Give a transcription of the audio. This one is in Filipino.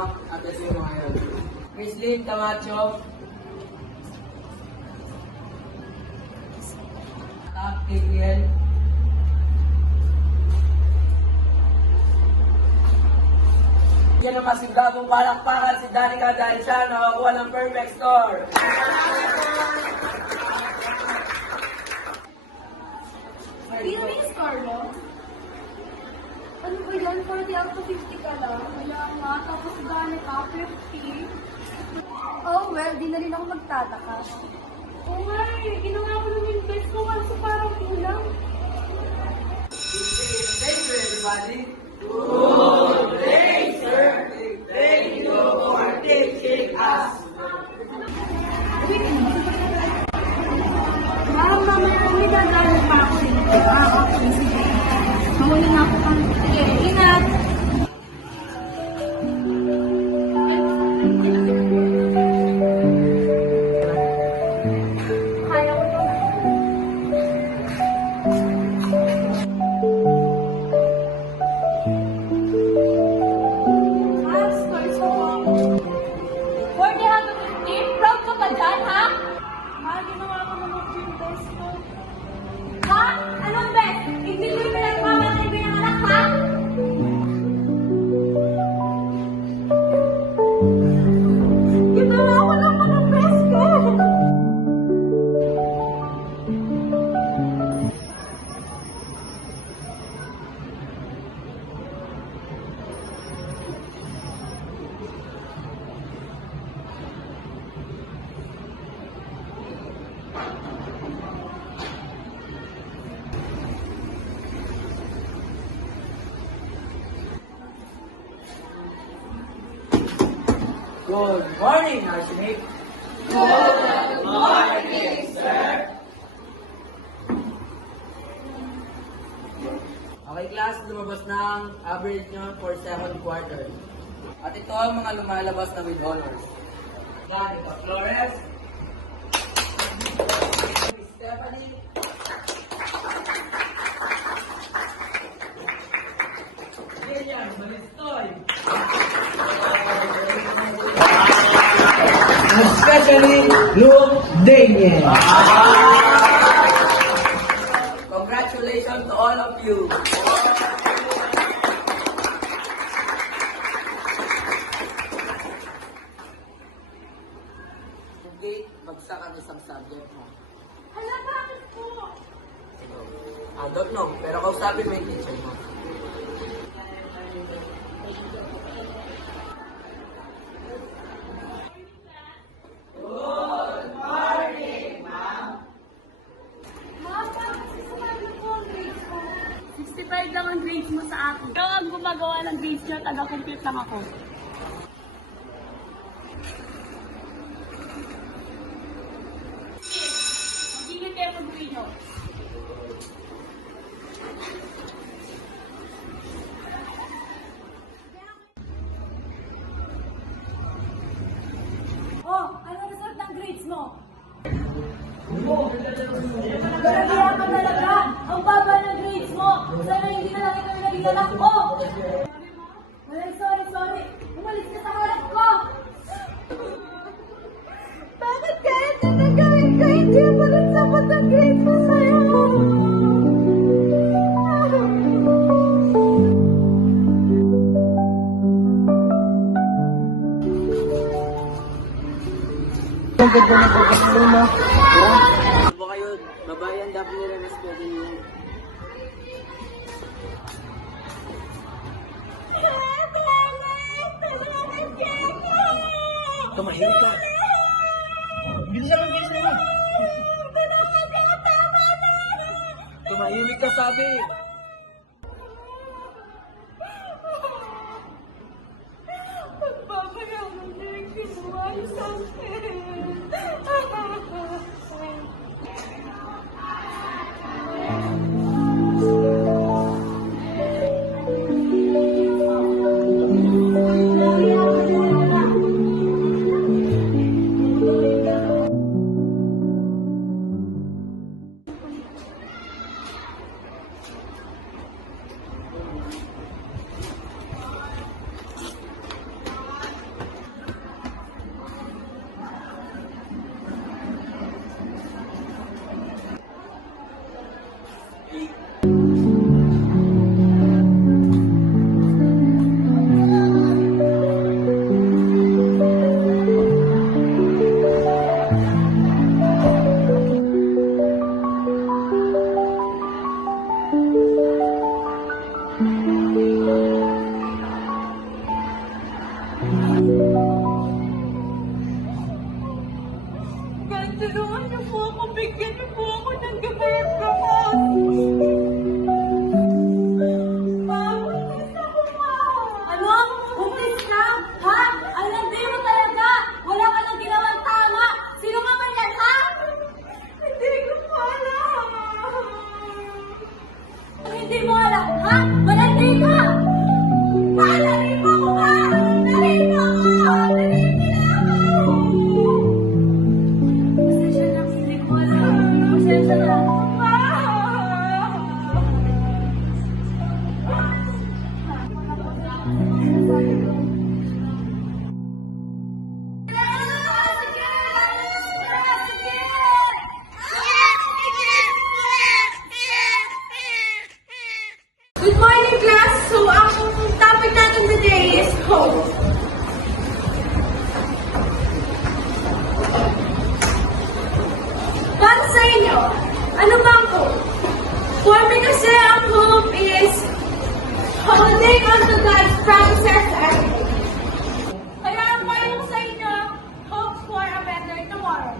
nyo at asino ngayon. Miss Lynn Camacho. Tap Gabriel. Yan ang masigabong palakpakan si Danica dahil siya nakakuha ng perfect score. Sino yung score mo? Ano ba yan? 40 out of 50 ka lang? Wala nga. Tapos gano'n ka? 50? Oh, well, di na rin ako magtataka. Oo nga eh. Ginawa ko naman yung best ko kasi parang kulang. Thank you, everybody. Good day, sir. Thank you for teaching us. Ma'am, mamaya may dadalo pa ako eh. Okay, sige. Mauna na ako kang sige. Ingat! Kaya ko to. Ma'am, scores ko po. 40 out of 50? Proud ka pa dyan, ha? Mahal, ginawa ko naman yung best ko. Ha? Anong best? Hindi ko yung pinagmamatay bilang anak, ha? Ginawa ko naman ang best ko. Good morning, Archimate. Good morning, sir. Okay, class, lumabas na ang average nyo for second quarter. At ito ang mga lumalabas na with honors. Danica Flores, Stephanie, William Balistoy, and especially Luke Daniel. Congratulations to all of you. Hindi, bagsak ang isang subject mo. Hala, bakit po? I don't know, pero kausapin mo yung teacher mo. Ma'am, bakit sasamahin ko ang grades ko? 65 lang ang grades mo sa akin. Ikaw ang gumagawa ng grades nyo, taga-compute lang ako. Mag-ingat kayo pag-uwi nyo. Oh, ano result ng grades mo? Nagkakahiya ka talaga! Ang baba ng grades mo! Sana hindi na lang ikaw yung naging anak ko! Sorry! Umalis ka sa harap ko! Bakit kaya tinagawin ko? Hindi mo rin sapat ang grades mo sa'yo! Ang ganda na pagkakalo na. Ano kayo, babae ang dapat nila na schedule nyo. Tumahimik ka. Bilisan mo. Tumahimik ka, sabi. Pagbabayaw ng grades mo ay sa akin! God, tulungan niyo po ako. Bigyan niyo po ako ng gabayat gamot. Ano? Buntis ka? Ha? Ang landi mo talaga! Wala ka nang ginawang tama! Sino ka man yan, ha? Hindi ko po alam. Hindi mo alam, ha? Malandi ka! Narinig mo ko ba? Narinig mo ko! Narinig mo ako! Pasensya na, hindi ko alam. Pasensya na. Good morning, class! So, ang topic natin today is hope. Para sa inyo, ano ba ang hope? For me kasi, ang hope is holding on to God's promises every day. Kaya ang payo sa inyo, hope for a better tomorrow.